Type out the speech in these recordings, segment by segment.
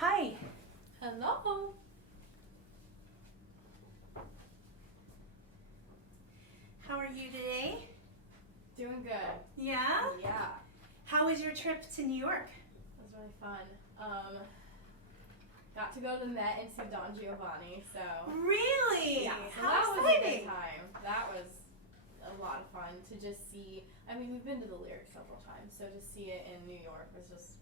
Hi. Hello. How are you today? Doing good. Yeah? Yeah. How was your trip to New York? It was really fun. Got to go to the Met and see Don Giovanni, so. Really? Yeah, so How that was a exciting. good time. That was a lot of fun to just see. I mean, we've been to the Lyric several times, so to see it in New York was just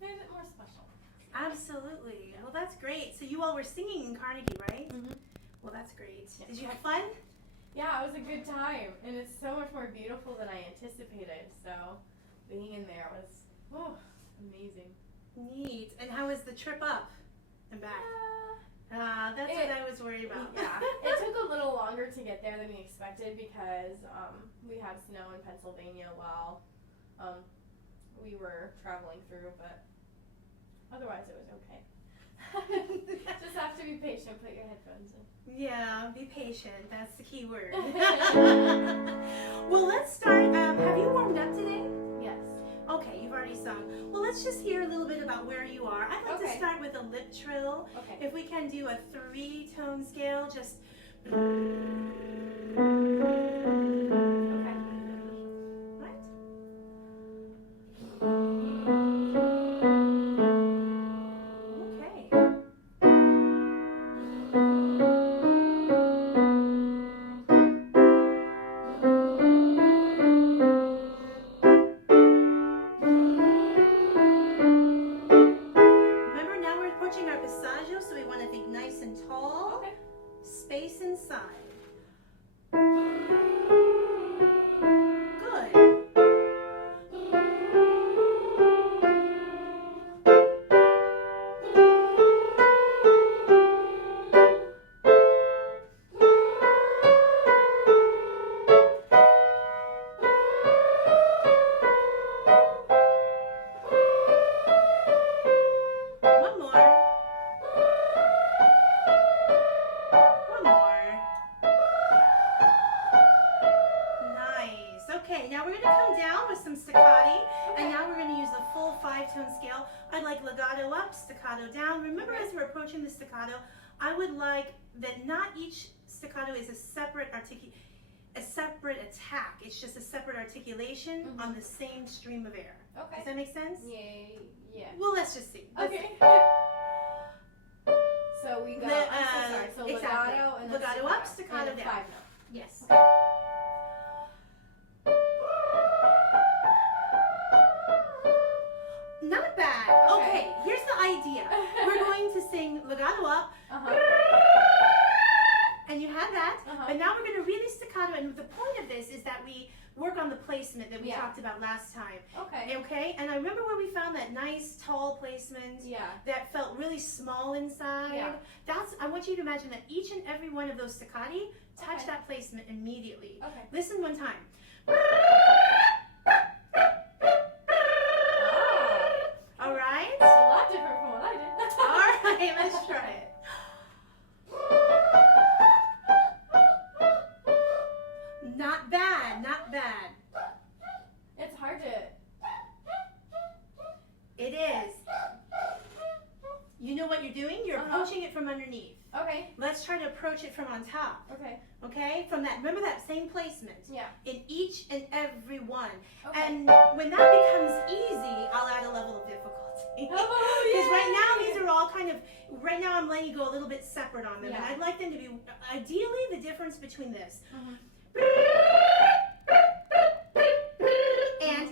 made it more special. Absolutely. Well, that's great. So you all were singing in Carnegie, right? Mm-hmm. Well, that's great. Yeah. Did you have fun? Yeah, it was a good time, and it's so much more beautiful than I anticipated, so being in there was amazing. Neat. And how was the trip up and back? That's what I was worried about. Yeah, it took a little longer to get there than we expected because we had snow in Pennsylvania while we were traveling through, but otherwise it was okay. Just have to be patient, put your headphones in. Yeah, be patient. That's the key word. Well, let's start. Have you warmed up today? Yes. Okay, you've already sung. Well, let's just hear a little bit about where you are. I'd like to start with a lip trill. Okay. If we can do a 3-tone scale, just... Okay. Right? Okay. Remember, now we're approaching our passaggio, so we want to think nice and tall. Okay. Space inside. Good. One more. One more. Nice. Okay, now we're going to come down with some staccati, and now we're going to use the full 5-tone scale. I'd like legato up, staccato down. Remember, as we're approaching the staccato, I would like that not each staccato is a separate attack. It's just a separate articulation on the same stream of air. Okay. Does that make sense? Yeah. Well, let's just see. Okay. So we go. I'm so sorry. So exactly. legato and Legato up, staccato and down. 5 note. Yes. Not bad. Okay, here's the idea. We're going to sing legato up, and you have that, but now we're going to really staccato, and the point of this is that we work on the placement that we talked about last time. Okay, and I remember where we found that nice tall placement that felt really small inside. I want you to imagine that each and every one of those staccati touch that placement immediately. Listen one time. All right? It's a lot different from what I did. All right, let's try it. Not bad, not bad. It's hard to. It is. You know what you're doing? You're approaching it from underneath. Okay. Let's try to approach it from on top. Okay. Okay? From that, remember that same placement. Yeah. In each and every one. Okay. And when that becomes easy, I'll add a level of difficulty. Because right now, these are all kind of, right now I'm letting you go a little bit separate on them. And I'd like them to be, ideally, the difference between this. And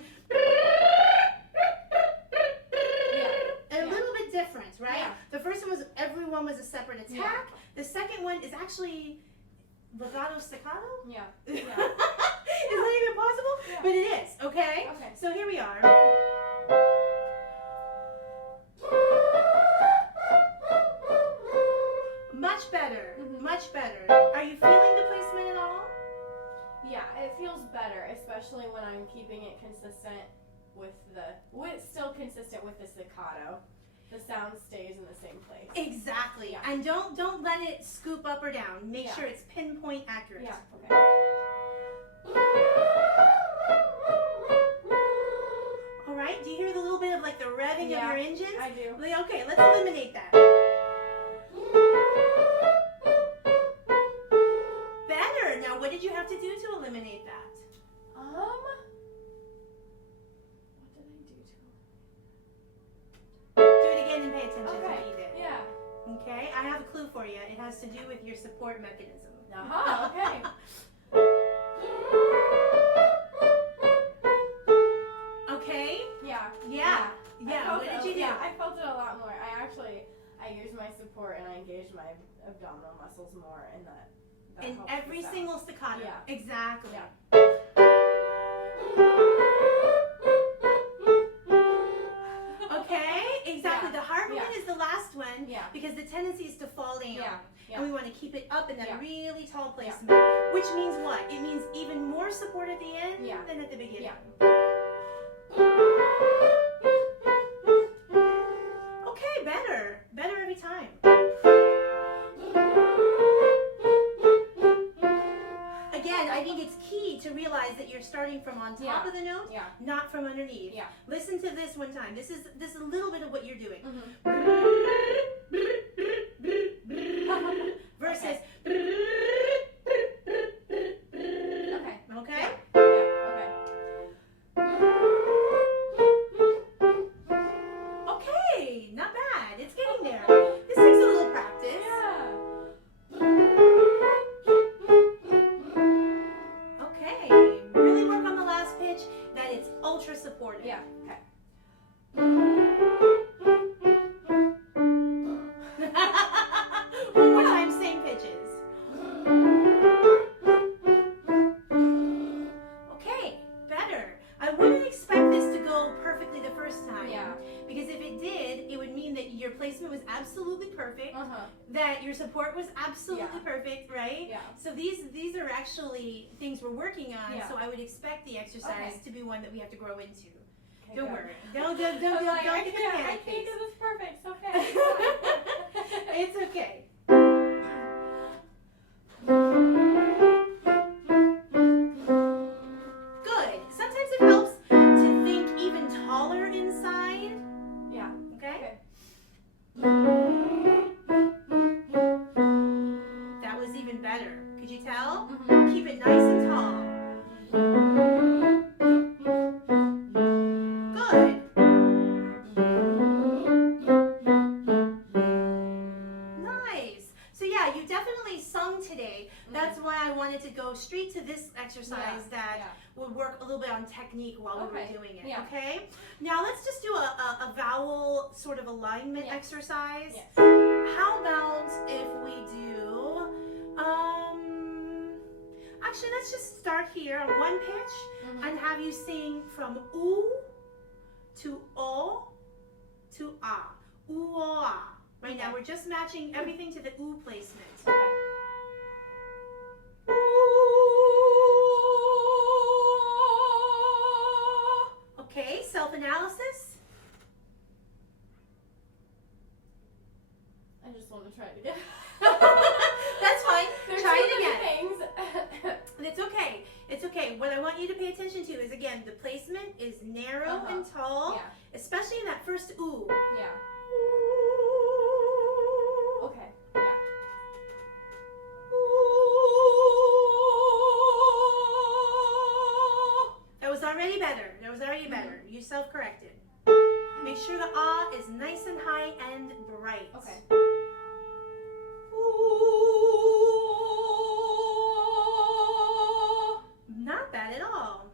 a little bit different, right? Yeah. The first one was, everyone was a separate attack. The second one is actually legato staccato? Yeah. Is that even possible? Yeah. But it is, okay? Okay. So here we are. Much better, much better. Are you feeling the placement at all? Yeah, it feels better, especially when I'm keeping it consistent with still consistent with the staccato. The sound stays in the same place. Exactly. And don't let it scoop up or down. Make sure it's pinpoint accurate. Yeah. Okay. All right. Do you hear the little bit of like the revving of your engines? I do. Okay, let's eliminate that. Better. Now, what did you have to do to eliminate that? What did I do to? Do it again and pay attention to what you did. Yeah. Okay, I have a clue for you. It has to do with your support mechanism. Okay. Okay? Yeah. What did you do? Yeah, I felt it a lot more. I used my support and I engaged my abdominal muscles more, and that In helps every with single staccato. Yeah. Exactly. Yeah. Okay, exactly. Yeah. The harder one is the last one because the tendency is to fall down. Yeah. And we want to keep it up in that really tall placement. Yeah. Which means what? It means even more support at the end than at the beginning. Yeah. Okay, better. Better every time. Again, I think it's key to realize that you're starting from on top of the note, not from underneath. Yeah. Listen to this one time. This is a little bit of what you're doing. Versus Okay? Okay, not bad. It's getting there. This takes a little practice. Okay, really work on the last pitch that it's ultra supportive. Yeah. Okay. One more time, same pitches. Okay, better. I wouldn't expect this to go perfectly the first time. Yeah. Because if it did, it would mean that your placement was absolutely perfect, that your support was absolutely perfect, right? Yeah. So these are actually things we're working on, so I would expect the exercise to be one that we have to grow into. Okay, Don't good. worry. Don't get the I can't do this perfect. It's okay. It's okay. Good. Sometimes it helps to think even taller inside. Yeah. Okay? That was even better. Could you tell? Keep it nice and tall. Good. Nice. So yeah, you definitely sung today. That's why I wanted to go straight to this exercise that would work a little bit on technique while we were doing it. Okay? Now let's just do a vowel sort of alignment exercise. How about if we do, actually let's just start here on one pitch and have you sing from oo to o to ah. Ooh, oh, ah. Right now we're just matching everything to the oo placement. Okay, self-analysis. I just want to try it again. That's fine. Try it again. Things. It's okay. It's okay. What I want you to pay attention to is, again, the placement is narrow and tall, especially in that first ooh. Yeah. Okay. Yeah. That was already better. That was already better. You self-corrected. Make sure the ah is nice and high and bright. Okay. Not bad at all.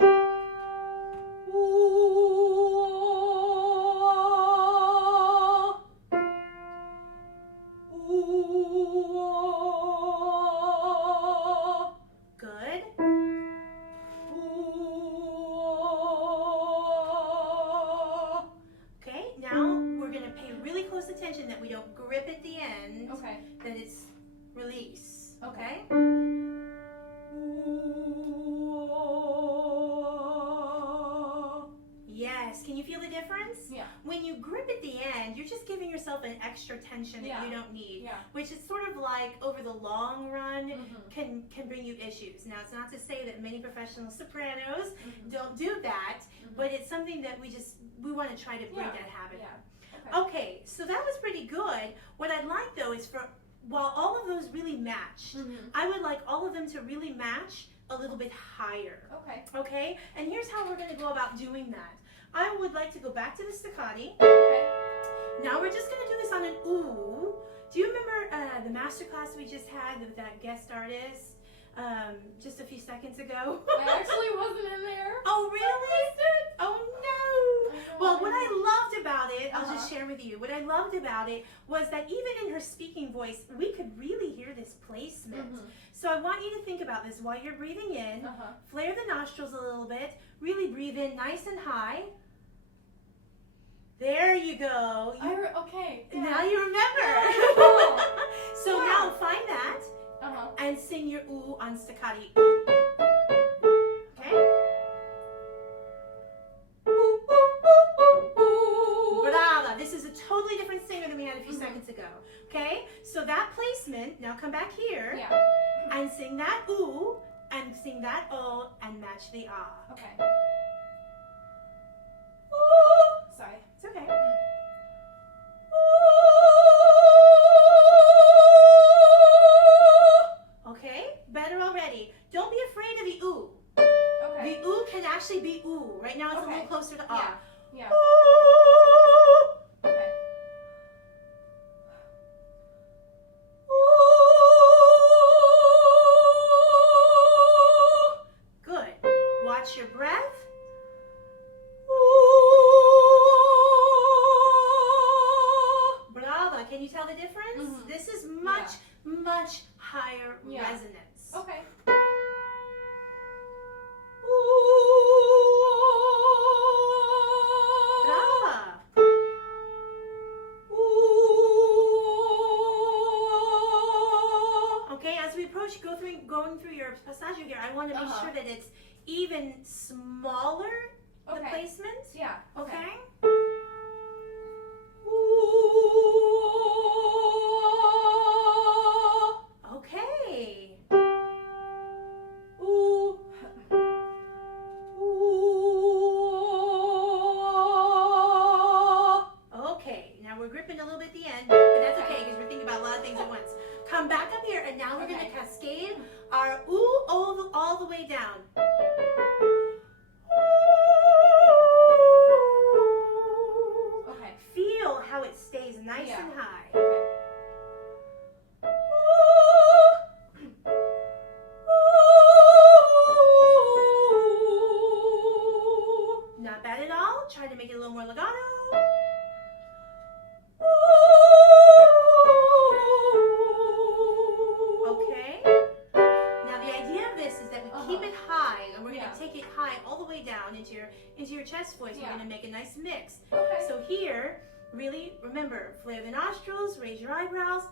Good. Okay, now we're going to pay really close attention that we don't grip at the end. Okay. That it's release. Okay? Yes. Can you feel the difference? When you grip at the end, you're just giving yourself an extra tension that you don't need, which is sort of like over the long run can bring you issues. Now, it's not to say that many professional sopranos don't do that, but it's something that we want to try to break that habit. Okay, so that was pretty good. What I'd like though is while all of those really match, I would like all of them to really match a little bit higher. Okay? And here's how we're going to go about doing that. I would like to go back to the staccati. Now we're just going to do this on an ooh. Do you remember the master class we just had with that guest artist just a few seconds ago? I actually wasn't in there. Oh, really? Oh, no. Well, what I loved about it, I'll just share with you. What I loved about it was that even in her speaking voice, we could really hear this placement. So I want you to think about this while you're breathing in. Flare the nostrils a little bit. Really breathe in nice and high. There you go. Okay. Now you remember. So now find that and sing your ooh on staccati. Okay? Brava. This is a totally different singer than we had a few seconds ago. Okay? So that placement, now come back here and sing that ooh and sing that oh and match the ah. Okay. Sorry. It's okay. Okay, better already. Don't be afraid of the ooh. Okay. The ooh can actually be ooh. Right now it's a little closer to ah. Yeah. Ooh. Okay. Good. Watch your breath. Brava. Can you tell the difference? This is much higher resonance. Okay. Brava. Okay, as we approach going through your passaggio here, I want to make sure that it's even smaller, the placement. Yeah. Okay? Okay. Okay, now we're gripping a little bit at the end, but that's okay because we're thinking about a lot of things at once. Come back up here, and now we're going to cascade our ooh all the way down. Okay. Feel how it stays nice and high. Okay. Not bad at all. Try to make it a little more legato. Okay. Now the idea of this is that we keep it high, and we're going to take it high all the way down into your chest voice. We're going to make a nice mix. Okay. So here, really remember, flare the nostrils, raise your eyebrows.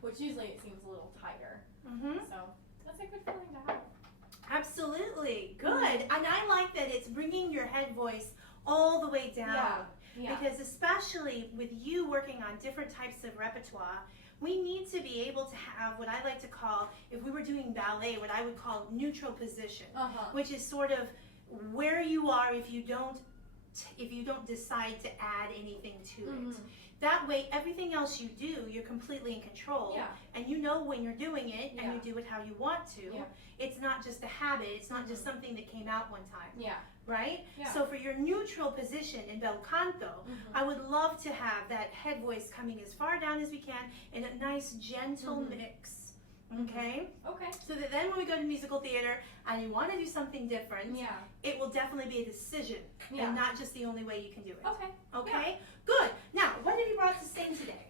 Which usually it seems a little tighter. So that's a good feeling to have. Absolutely. Good. And I like that it's bringing your head voice all the way down. Yeah. Because especially with you working on different types of repertoire, we need to be able to have what I like to call, if we were doing ballet, what I would call neutral position, which is sort of where you are if you don't decide to add anything to it. That way, everything else you do, you're completely in control, and you know when you're doing it, and you do it how you want to. It's not just a habit. It's not just something that came out one time. Right? So for your neutral position in bel canto, I would love to have that head voice coming as far down as we can in a nice, gentle mix. Okay? Okay. So that then when we go to musical theater and you want to do something different, it will definitely be a decision and not just the only way you can do it. Okay. Okay? Good. Now, what have you brought to sing today?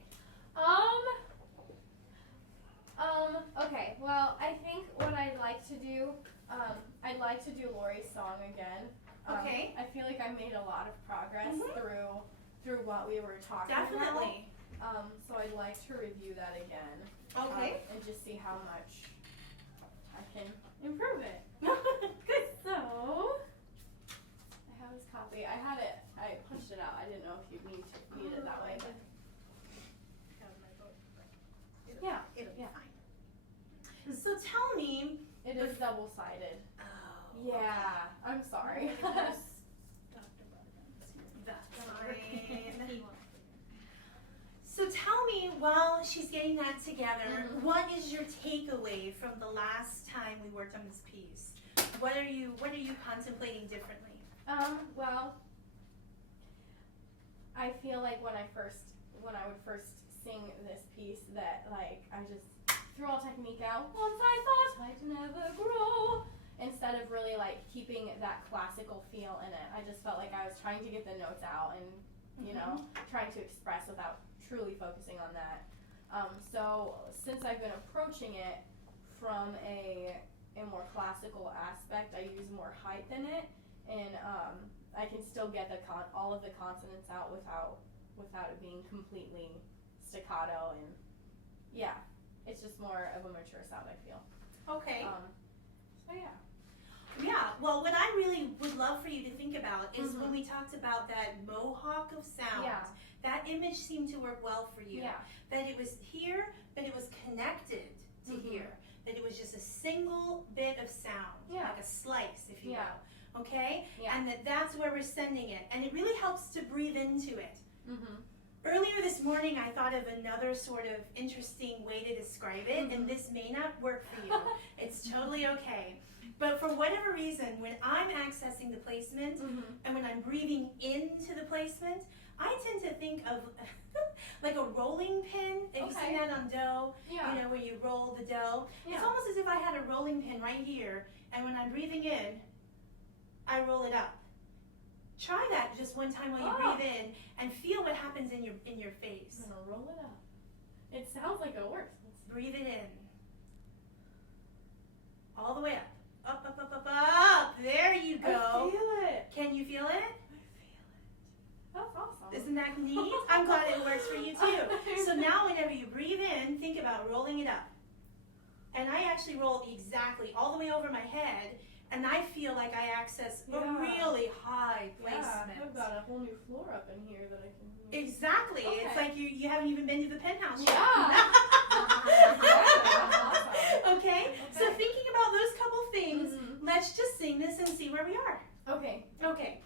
Okay, well, I think what I'd like to do, I'd like to do Lori's song again. Okay. I feel like I made a lot of progress through what we were talking Definitely. about. So I'd like to review that again. Okay. And just see how much I can improve it. Good. So, I have this copy. I punched it out. I didn't know if you need it that way, but It'll be fine. So tell me. It is double-sided. Oh. Yeah, I'm sorry. That's fine. So tell me, while she's getting that together, what is your takeaway from the last time we worked on this piece? What are you contemplating differently? Well, I feel like when I would first sing this piece, that like I just threw all technique out. Once I thought I'd never grow, instead of really like keeping that classical feel in it. I just felt like I was trying to get the notes out and trying to express without truly focusing on that. So since I've been approaching it from a more classical aspect, I use more height in it, and I can still get all of the consonants out without it being completely staccato, and it's just more of a mature sound, I feel. Okay. So yeah. Yeah, well, what I really would love for you to think about is when we talked about that mohawk of sound, that image seemed to work well for you. That it was here, but it was connected to here. That it was just a single bit of sound, like a slice, if you will. Okay? And that's where we're sending it. And it really helps to breathe into it. Earlier this morning, I thought of another sort of interesting way to describe it, and this may not work for you. It's totally okay. But for whatever reason, when I'm accessing the placement and when I'm breathing into the placement, I tend to think of like a rolling pin. If you've seen that on dough, you know, where you roll the dough. It's almost as if I had a rolling pin right here, and when I'm breathing in, I roll it up. Try that just one time while you breathe in and feel what happens in your face. I'm gonna roll it up. It sounds like it works. Breathe it in. All the way up. Up, up, up, up, up. There you go. I feel it. Can you feel it? I feel it. That's awesome. Isn't that neat? I'm glad it works for you too. So now whenever you breathe in, think about rolling it up. And I actually roll exactly all the way over my head, and I feel like I access a really high placement. I've got a whole new floor up in here that I can... Exactly. Okay. It's like you haven't even been to the penthouse yet. Okay? So thinking about those couple things, let's just sing this and see where we are. Okay. Okay.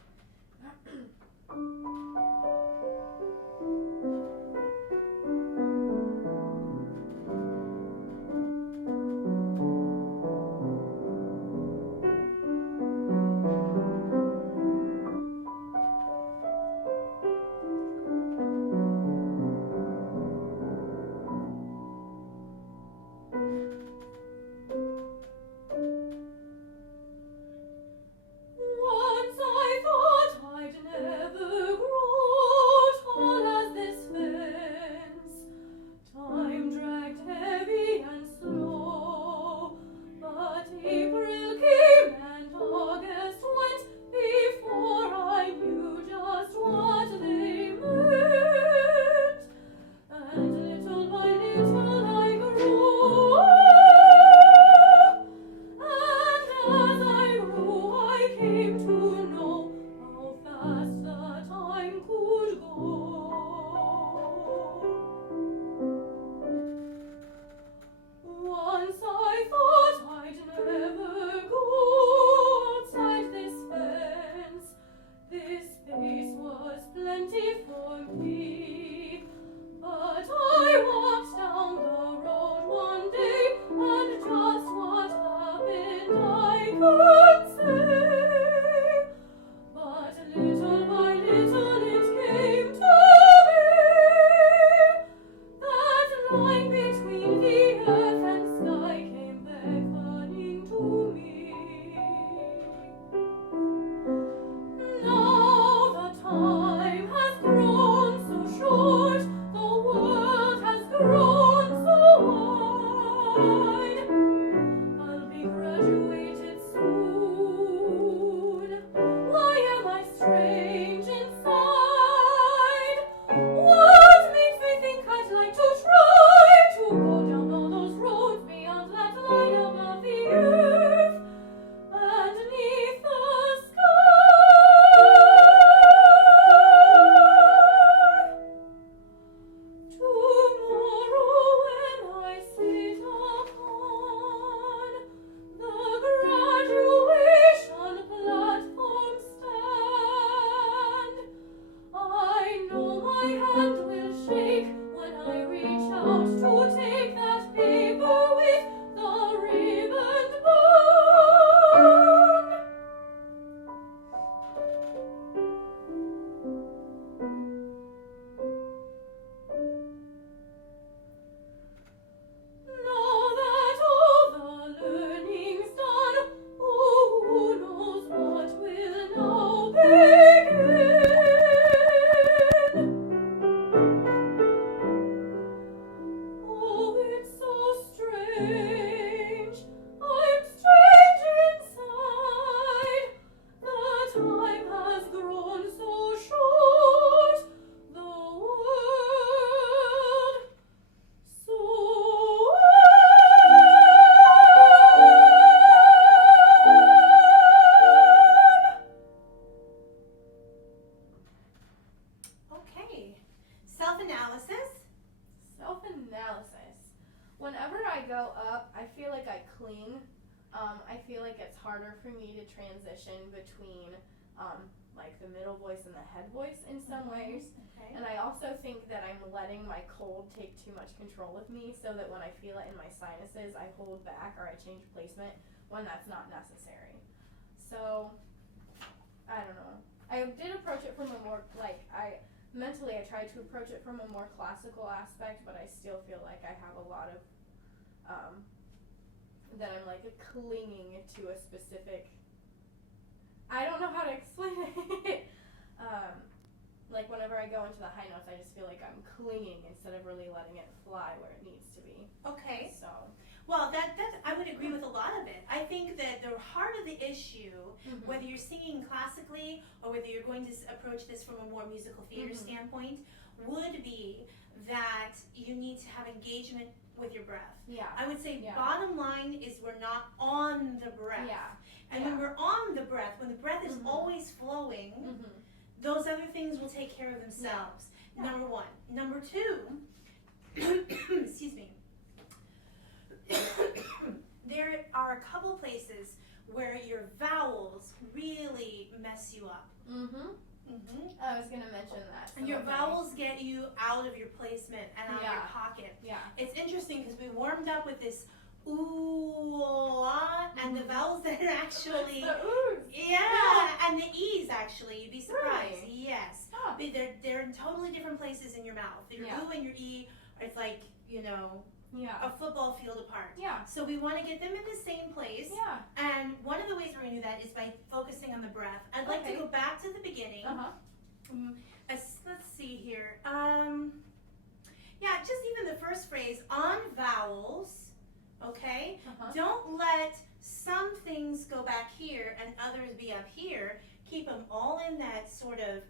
Whenever I go up, I feel like I cling. I feel like it's harder for me to transition between like the middle voice and the head voice in some ways. Okay. And I also think that I'm letting my cold take too much control of me, so that when I feel it in my sinuses, I hold back or I change placement when that's not necessary. So, I don't know. I did approach it from a more, mentally I tried to approach it from a more classical aspect, but I still feel like I have a lot of, that I'm like clinging to a specific, I don't know how to explain it. Like whenever I go into the high notes, I just feel like I'm clinging instead of really letting it fly where it needs to be. Okay. So. Well, that I would agree with a lot of it. I think that the heart of the issue, whether you're singing classically or whether you're going to approach this from a more musical theater standpoint, would be that you need to have engagement with your breath. Yeah. I would say bottom line is we're not on the breath. Yeah. And when we're on the breath, when the breath is always flowing, those other things will take care of themselves. Yeah. Number one. Number two, excuse me. There are a couple places where your vowels really mess you up. I was going to mention that. And your vowels get you out of your placement and out of your pocket. Yeah. It's interesting because we warmed up with this ooh, ah, and the vowels that are actually and the e's actually, you'd be surprised. Really? Yes. Oh. But they're in totally different places in your mouth. Your ooh and your e, it's like, a football field apart. Yeah. So we want to get them in the same place. Yeah. And one of the ways we're going to do that is by focusing on the breath. I'd like to go back to the beginning. Let's see here. Just even the first phrase, on vowels, okay? Don't let some things go back here and others be up here. Keep them all in that sort of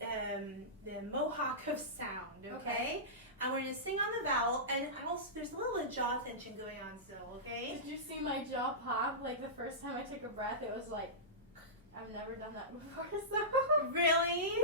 the mohawk of sound, okay? And we're going to sing on the vowel, and also there's a little bit of jaw tension going on still, okay? Did you see my jaw pop? Like the first time I took a breath, it was like, I've never done that before, so. Really?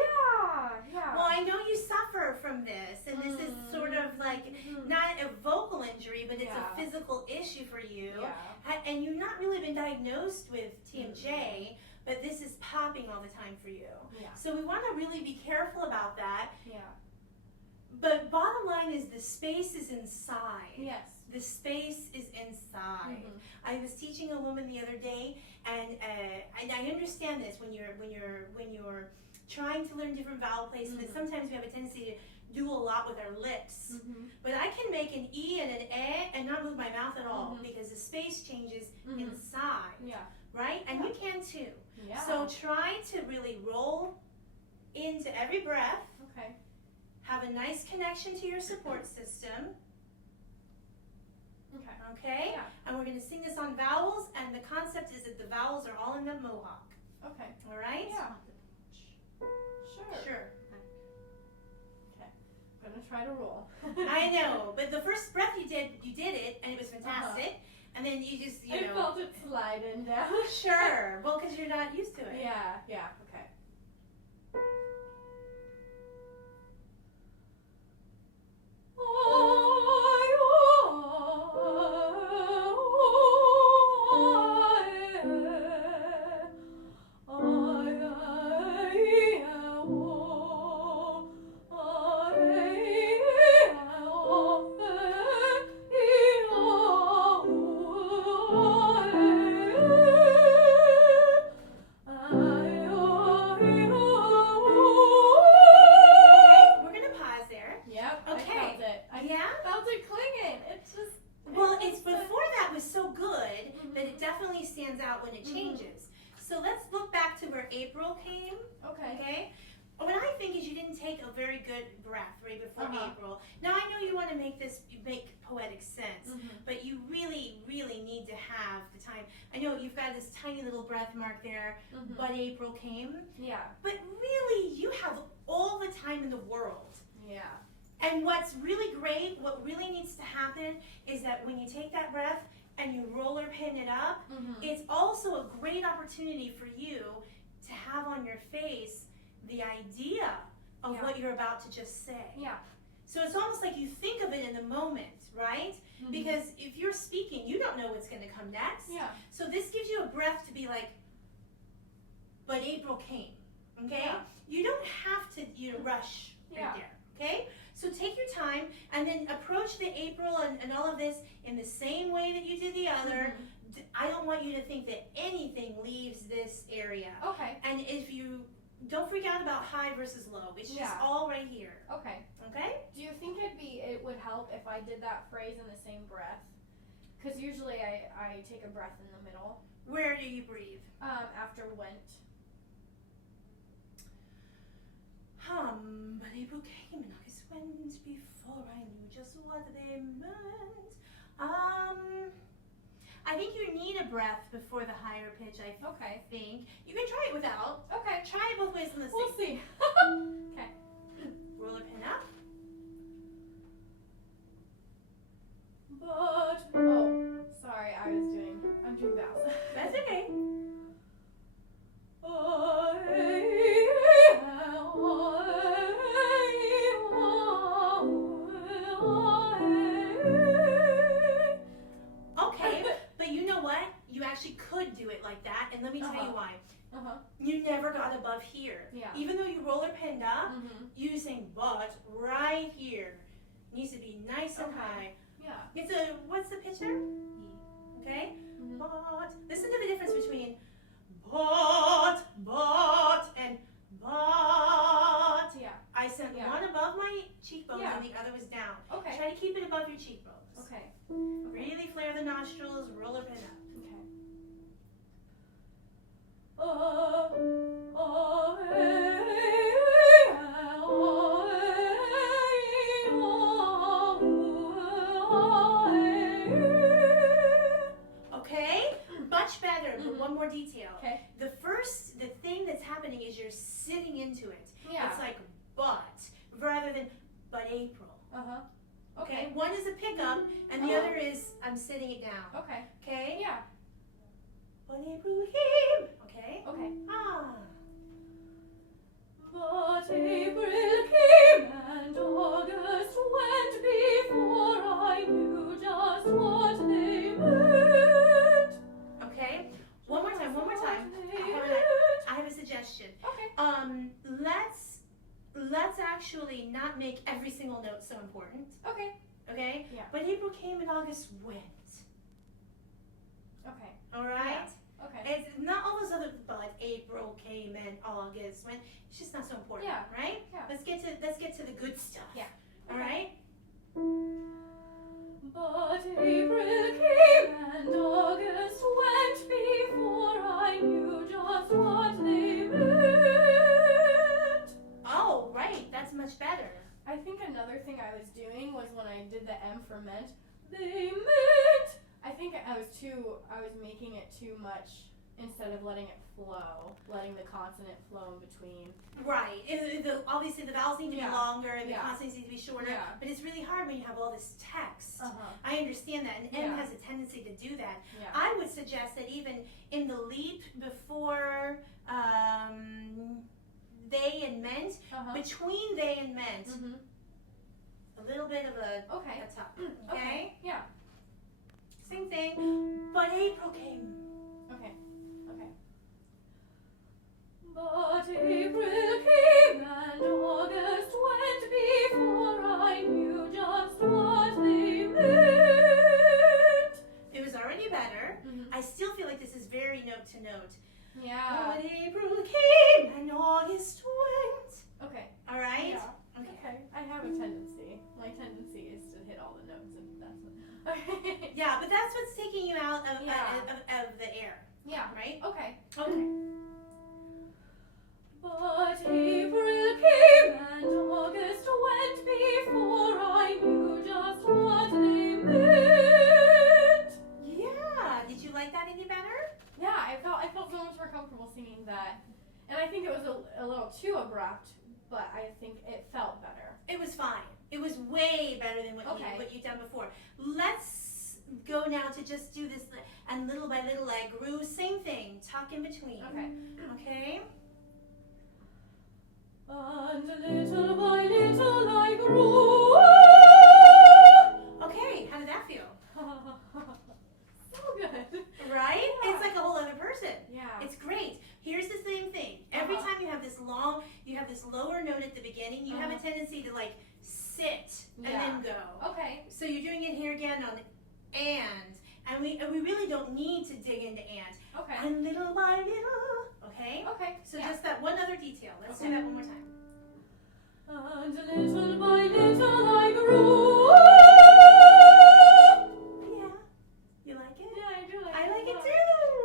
Yeah. Well, I know you suffer from this, and this is sort of like not a vocal injury, but it's a physical issue for you. Yeah. And you've not really been diagnosed with TMJ, but this is popping all the time for you. Yeah. So we want to really be careful about that. Yeah. But bottom line is the space is inside. Yes. The space is inside. I I was teaching a woman the other day, and I understand this when you're trying to learn different vowel placements. Sometimes we have a tendency to do a lot with our lips, but I can make an E and an E and not move my mouth at all because the space changes inside, right? And you can too. So try to really roll into every breath. Have a nice connection to your support system. Okay? And we're going to sing this on vowels, and the concept is that the vowels are all in the mohawk. All right? Sure. I'm gonna try to roll. I know, but the first breath you did it, and it was fantastic. And then you just, I felt it sliding down. Sure. Well, because you're not used to it. Yeah. Okay. When it changes. So let's look back to where April came. Okay. What I think is you didn't take a very good breath right before April. Now I know you want to make poetic sense, but you really, really need to have the time. I know you've got this tiny little breath mark there, but April came. But really, you have all the time in the world. And what's really great, what really needs to happen is that when you take that breath, and you roller pin it up, it's also a great opportunity for you to have on your face the idea of what you're about to just say. So it's almost like you think of it in the moment, right? Because if you're speaking, you don't know what's going to come next. So this gives you a breath to be like, but April came, okay? You don't have to rush right there, okay? So take your time and then approach the April and all of this in the same way that you did the other. I don't want you to think that anything leaves this area. And if you don't freak out about high versus low, it's just all right here. Okay? Do you think it would help if I did that phrase in the same breath? Because usually I take a breath in the middle. Where do you breathe? After went. But April came and August went before I knew just what they meant. I think you need a breath before the higher pitch, I think. You can try it without. Try it both ways in the same. We'll see. Roller pin up. But, sorry, I'm doing vowels. That's okay. Okay, but you know what? You actually could do it like that, and let me tell you why. You never got above here. Even though you roller pinned up, you sing but right here. Needs to be nice and high. It's what's the pitch there? E. Okay? But. Listen to the difference between but, and but. I sent one above my cheekbones and the other was down. Try to keep it above your cheekbones. Really flare the nostrils, roller pin up. Okay, much better, but one more detail. The thing that's happening is you're sitting into it. It's like but, rather than but April. Okay, one is a pickup, and the other is I'm sitting it down. Okay? But April came. Okay? But April came and August went before I knew just what they meant. Okay? One more time. I have a suggestion. Let's actually not make every single note so important. Okay? But April came and August went. Okay. All right? Yeah. Okay. It's not all those other, like April came and August went. It's just not so important. Yeah. Right? Yeah. Let's get to the good stuff. Yeah. All right? But April came and August went before I knew just what they meant. Oh, right. That's much better. I think another thing I was doing was when I did the M for meant, they meant. I think I was making it too much instead of letting it flow, letting the consonant flow in between. Right. Obviously, the vowels need to be longer and the consonants need to be shorter. Yeah. But it's really hard when you have all this text. Uh-huh. I understand that, and M has a tendency to do that. Yeah. I would suggest that even in the leap before they and meant, between they and meant, a little bit of a top. Okay? Yeah. Same thing. But April came. Okay. But April came and August went before I knew just what they meant. It was already better. I still feel like this is very note to note. Yeah. But April came and August went. Okay. All right? Yeah. Okay. I have a tendency. My tendency is to hit all the notes, and that's what. Okay. Yeah, but that's what's taking you out of the air. Yeah. Right? Okay. But April came and August went before I knew just what they meant. Yeah. Did you like that any better? Yeah, I felt so much more comfortable singing that, and I think it was a little too abrupt, but I think it felt better. It was fine. It was way better than what you've done before. Let's go now to just do this, and little by little I grew. Same thing. Talk in between. Okay. And little by little I grew. Okay, how did that feel? So good. Right? Yeah. It's like a whole other person. Yeah. It's great. Here's the same thing. Every time you have this lower note at the beginning, you have a tendency to like sit and then go. Okay. So you're doing it here again on and we really don't need to dig into and. Okay. And little by little. Okay? Okay. So just that one other detail. Let's do that one more time. And little by little I grew. Yeah. You like it? Yeah, I do like it. I like it too.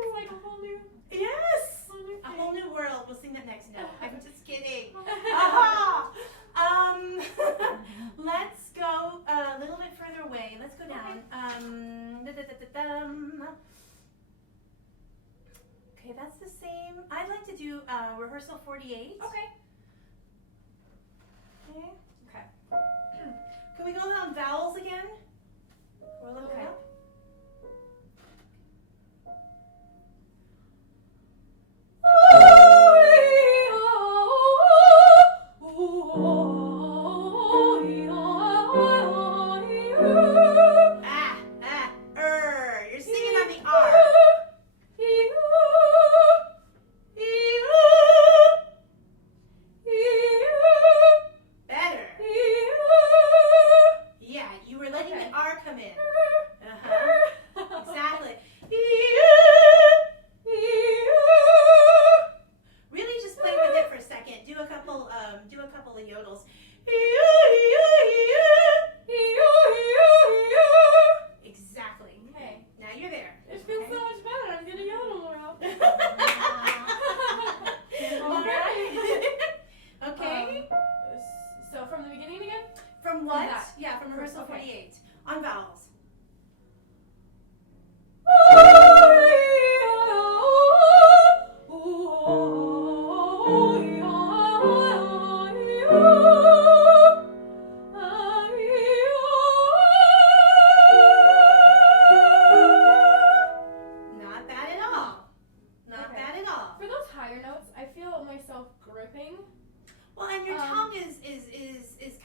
It's like a whole new. Yes. A whole new world. We'll sing that next. No, I'm just kidding. Let's go a little bit further away. Let's go down. Okay, that's the same. I'd like to do rehearsal 48. Okay. Can we go on vowels again? Roll them up. You're singing on the R. Better. Yeah, you were letting the R come in. Exactly. Really just play with it for a second. Do a couple of yodels. Exactly. Okay. Now you're there. It feels so much better. I'm gonna yodel more often. All right. Okay. So from the beginning again? From what? That. Yeah, from rehearsal 48. On vowels. Not bad at all. Not bad at all. For those higher notes, I feel myself gripping. Well, and your tongue is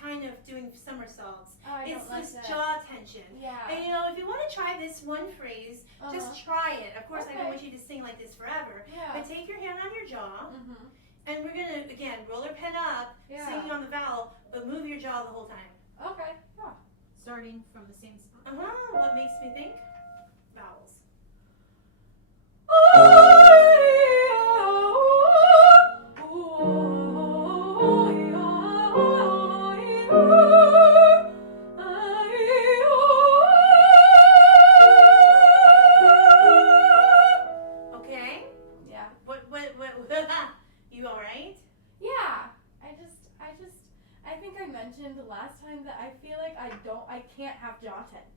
kind of doing somersaults. It's this jaw tension. Yeah. And if you want to try this one phrase, just try it. Of course, I don't want you to sing like this forever. Yeah. But take your hand on your jaw, and we're gonna again roll our pen up, singing on the vowel, but move your jaw the whole time. Okay. Starting from the same spot. What makes me think? Vowels.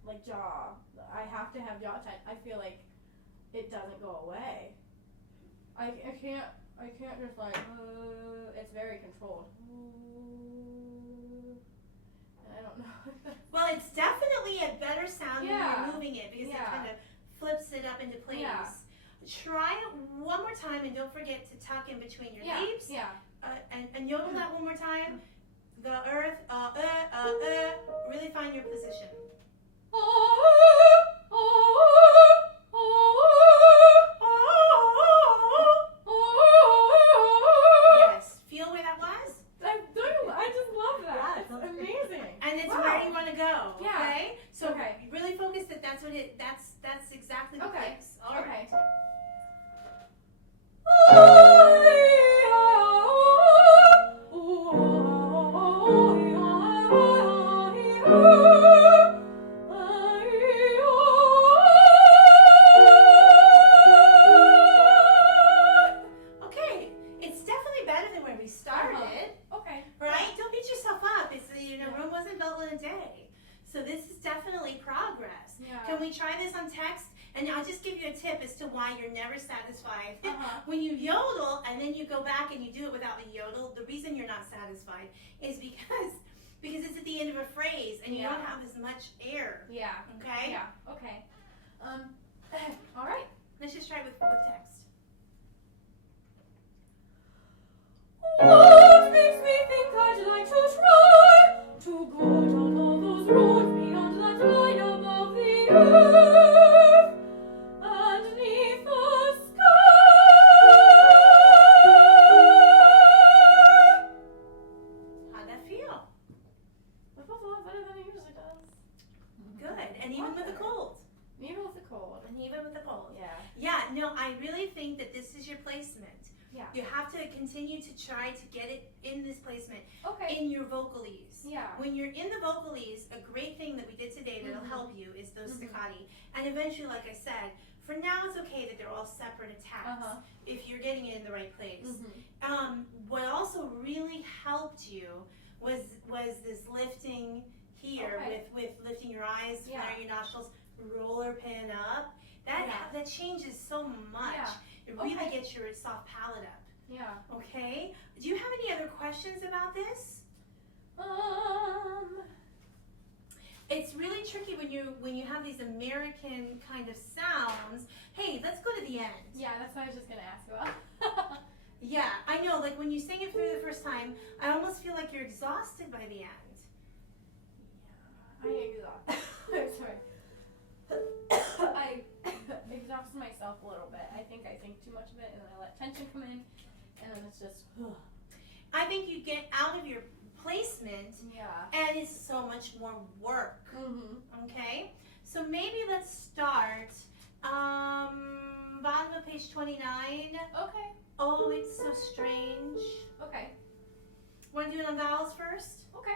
like jaw. I have to have jaw time. I feel like it doesn't go away. I can't just like, it's very controlled. And I don't know. Well, it's definitely a better sound when you're moving it because it kind of flips it up into place. Yeah. Try it one more time and don't forget to tuck in between your leaves. Yeah. And yodel that one more time. The earth, really find your position. Yes. Feel where that was? I do. I just love that. It's amazing. And it's where you want to go. Yeah. Okay? So really focus that's exactly the place. All right. So this is definitely progress. Yeah. Can we try this on text? And I'll just give you a tip as to why you're never satisfied. When you yodel and then you go back and you do it without the yodel, the reason you're not satisfied is because it's at the end of a phrase and you don't have as much air. Yeah. Okay? Yeah. Okay. All right. Let's just try with text. What makes me think I'd like to try to go down all those roads beyond that line above the earth and neath the sky? How'd that feel? That feels a lot better than it usually does. Good. And even with the cold. Even with the cold. And even with the cold. Yeah. Yeah, no, I really think that this is your placement. Yeah. You have to continue to try to get it in this placement. Okay. In your vocalies. Yeah. When you're in the vocalies, a great thing that we did today that'll help you is those staccati. And eventually, like I said, for now it's okay that they're all separate attacks if you're getting it in the right place. What also really helped you was this lifting here with lifting your eyes, flaring your nostrils, roller pin up. That changes so much. Yeah. It really gets your soft palate up. Yeah. Okay. Do you have any other questions about this? It's really tricky when you have these American kind of sounds. Hey, let's go to the end. Yeah, that's what I was just gonna ask about. Yeah, I know. Like when you sing it through the first time, I almost feel like you're exhausted by the end. Yeah, I exhaust. I exhaust myself a little bit. I think too much of it, and then I let tension come in, and then it's just. I think you get out of your placement, and it's so much more work. Okay, so maybe let's start bottom of page 29. Okay. Oh, it's so strange. Okay. Want to do it on vowels first? Okay.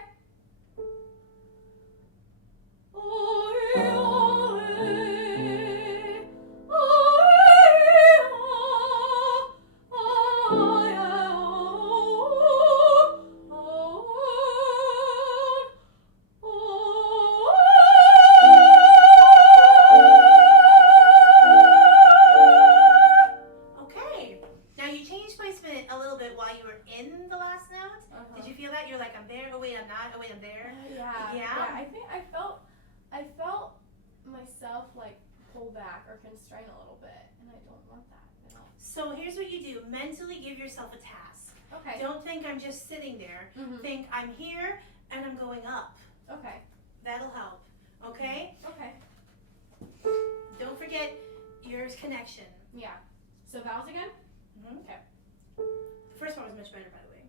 Constrain a little bit, and I don't want that at all. So here's what you do. Mentally give yourself a task. Okay. Don't think I'm just sitting there. Think I'm here and I'm going up. Okay. That'll help. Okay? Okay. Don't forget your connection. Yeah. So vowels again? Okay. The first part was much better, by the way.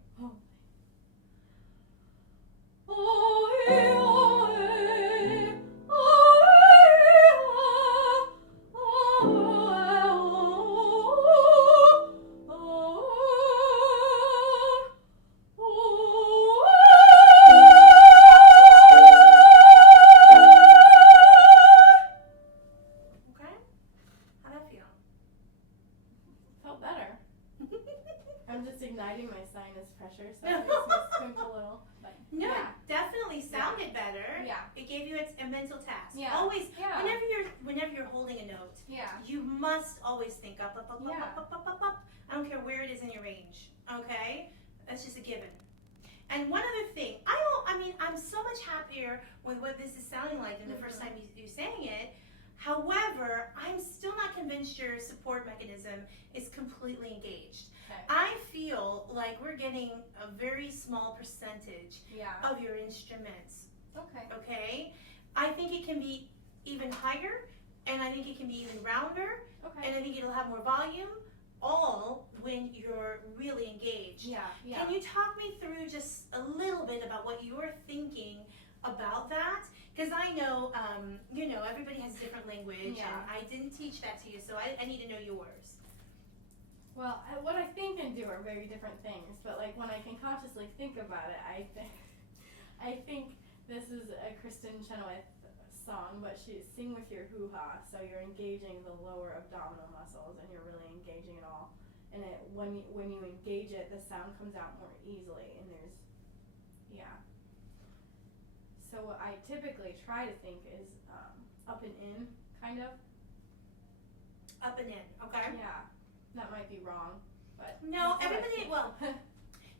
I'm just igniting my sinus pressure, so it makes me squint a little. But no, it definitely sounded better. Yeah. It gave you a mental task. Yeah. Always up. I don't care where it is in your range. Okay? That's just a given. And one other thing, I'm so much happier with what this is sounding like than the first time you sang it. However, I'm still not convinced your support mechanism is completely engaged. Okay. I feel like we're getting a very small percentage of your instruments. Okay. Okay? I think it can be even higher, and I think it can be even rounder, and I think it'll have more volume, all when you're really engaged. Yeah. Can you talk me through just a little bit about what you're thinking about that? Because I know, everybody has different language, and I didn't teach that to you, so I need to know yours. Well, what I think and do are very different things, but like when I can consciously think about it, I think this is a Kristen Chenoweth song, but she's sing with your hoo-ha, so you're engaging the lower abdominal muscles, and you're really engaging it all. And when you engage it, the sound comes out more easily, and there's, So what I typically try to think is up and in, kind of. Up and in, okay. Yeah, that might be wrong, but. No, everybody,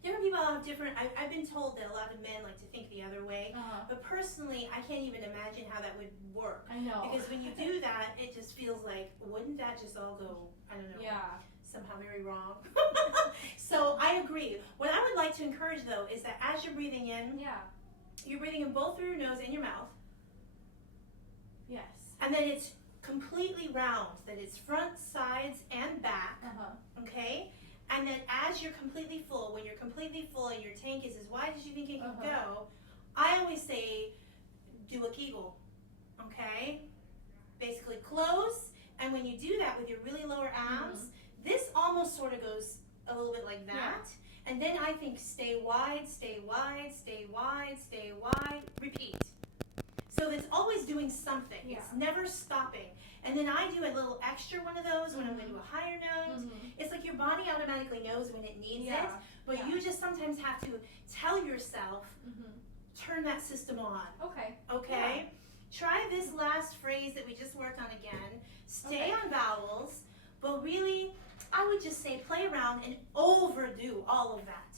different people have different, I've been told that a lot of men like to think the other way, but personally, I can't even imagine how that would work. I know. Because when you do that, it just feels like, wouldn't that just all go, I don't know, somehow very wrong? So I agree. What I would like to encourage, though, is that as you're breathing in, you're breathing in both through your nose and your mouth. Yes. And then it's completely round, that it's front, sides, and back, okay? And then as you're completely full, when you're completely full and your tank is as wide as you think it can go, I always say, do a Kegel, okay? Basically close, and when you do that with your really lower abs, this almost sort of goes a little bit like that. Yeah. And then I think stay wide, stay wide, stay wide, stay wide, repeat. So it's always doing something. Yeah. It's never stopping. And then I do a little extra one of those when I'm going to do a higher note. It's like your body automatically knows when it needs it, but you just sometimes have to tell yourself, turn that system on. Okay? Yeah. Try this last phrase that we just worked on again. Stay on vowels, but really, I would just say play around and overdo all of that.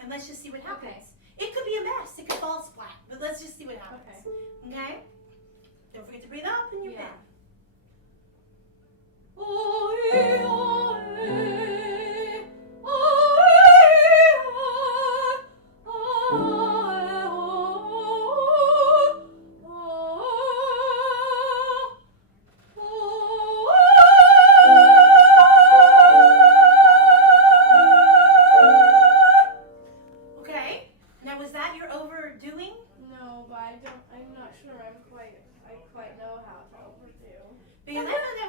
And let's just see what happens. Okay. It could be a mess. It could fall splat. But let's just see what happens. Okay? Don't forget to breathe up in your pen. Because I thought that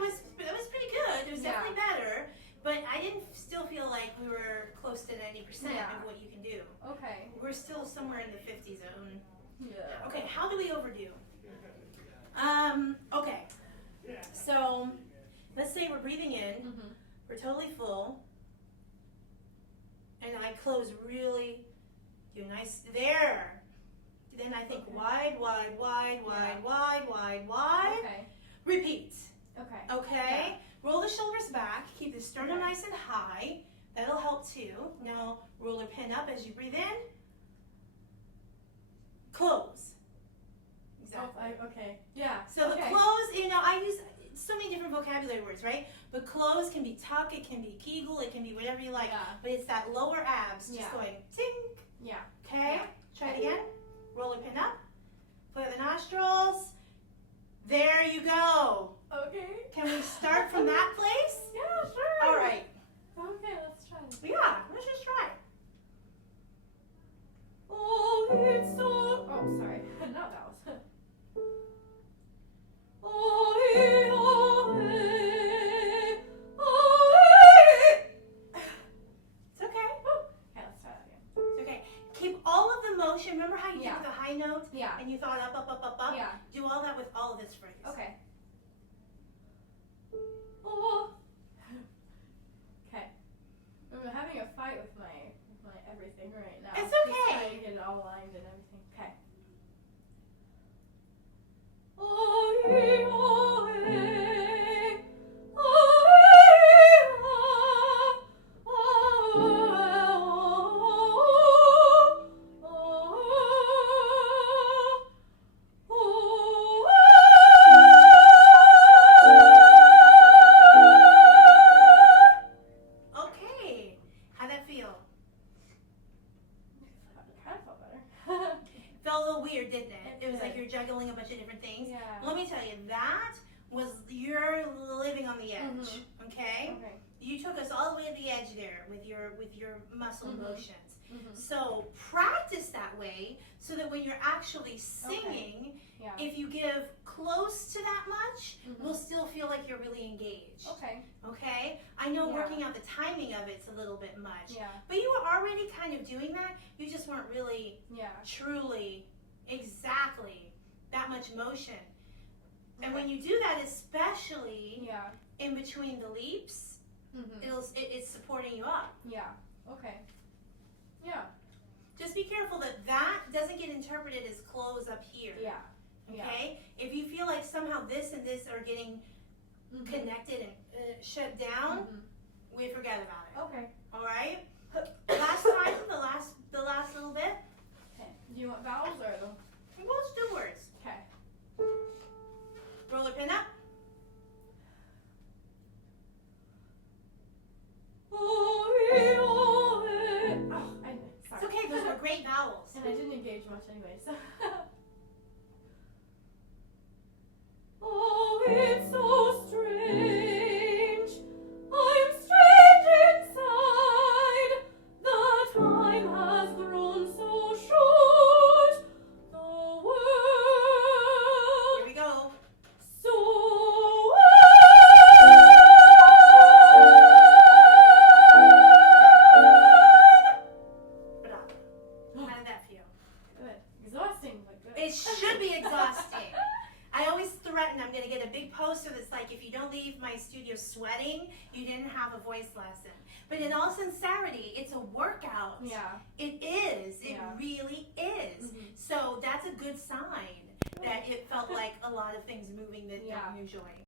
was pretty good. It was definitely better, but I didn't still feel like we were close to 90% of what you can do. Okay. We're still somewhere in the 50 zone. Yeah. Okay, how do we overdo? Okay. So let's say we're breathing in, we're totally full, and I close really, do nice, there. Then I think wide, wide, wide, wide, wide, wide, wide. Okay. Repeat. Okay. Okay? Yeah. Roll the shoulders back. Keep the sternum nice and high. That'll help too. Now roll your pen up as you breathe in. Close. Exactly. Oh, okay. Yeah. So the close, I use so many different vocabulary words, right? But close can be tuck, it can be Kegel, it can be whatever you like. Yeah. But it's that lower abs just going tink. Yeah. Okay? Yeah. Try it again. Roll your pen up. Play the nostrils. There you go. Okay. Can we start from that place? Yeah, sure. All right. Okay, let's try. Yeah, let's just try. Oh, it's so... Oh, sorry. Not vowels. It's okay. Okay, let's try that again. It's okay. Keep all of the motion. Remember how you did with the high note? Yeah. And you thought up, up, up, up, up? Yeah. Do all that with all of this phrase. Okay. Oh. living on the edge, okay? You took us all the way to the edge there with your muscle motions. So practice that way so that when you're actually singing, if you give close to that much, we'll still feel like you're really engaged. Okay? I know working out the timing of it's a little bit much. But you were already kind of doing that. You just weren't really truly exactly that much motion. And when you do that, especially in between the leaps, it's supporting you up. Just be careful that that doesn't get interpreted as close up here. Okay? If you feel like somehow this and this are getting connected and shut down, we forget about it. All right? Last time, the last little bit. Do you want vowels or the? Well, let's do words. Roller pin up. It's okay, those were great vowels. And I didn't engage much anyway, so. Oh, it's so strange. I'm strange inside. The time has grown so short. The world. Here we go. So how did that feel? good. Exhausting, but good. It should be exhausting. I always threaten I'm going to get a big poster that's like, if you don't leave my studio sweating, you didn't have a voice lesson. But in all sincerity, it's a workout. It is. It really is. So that's a good sign that it felt like a lot of things moving that don't usually.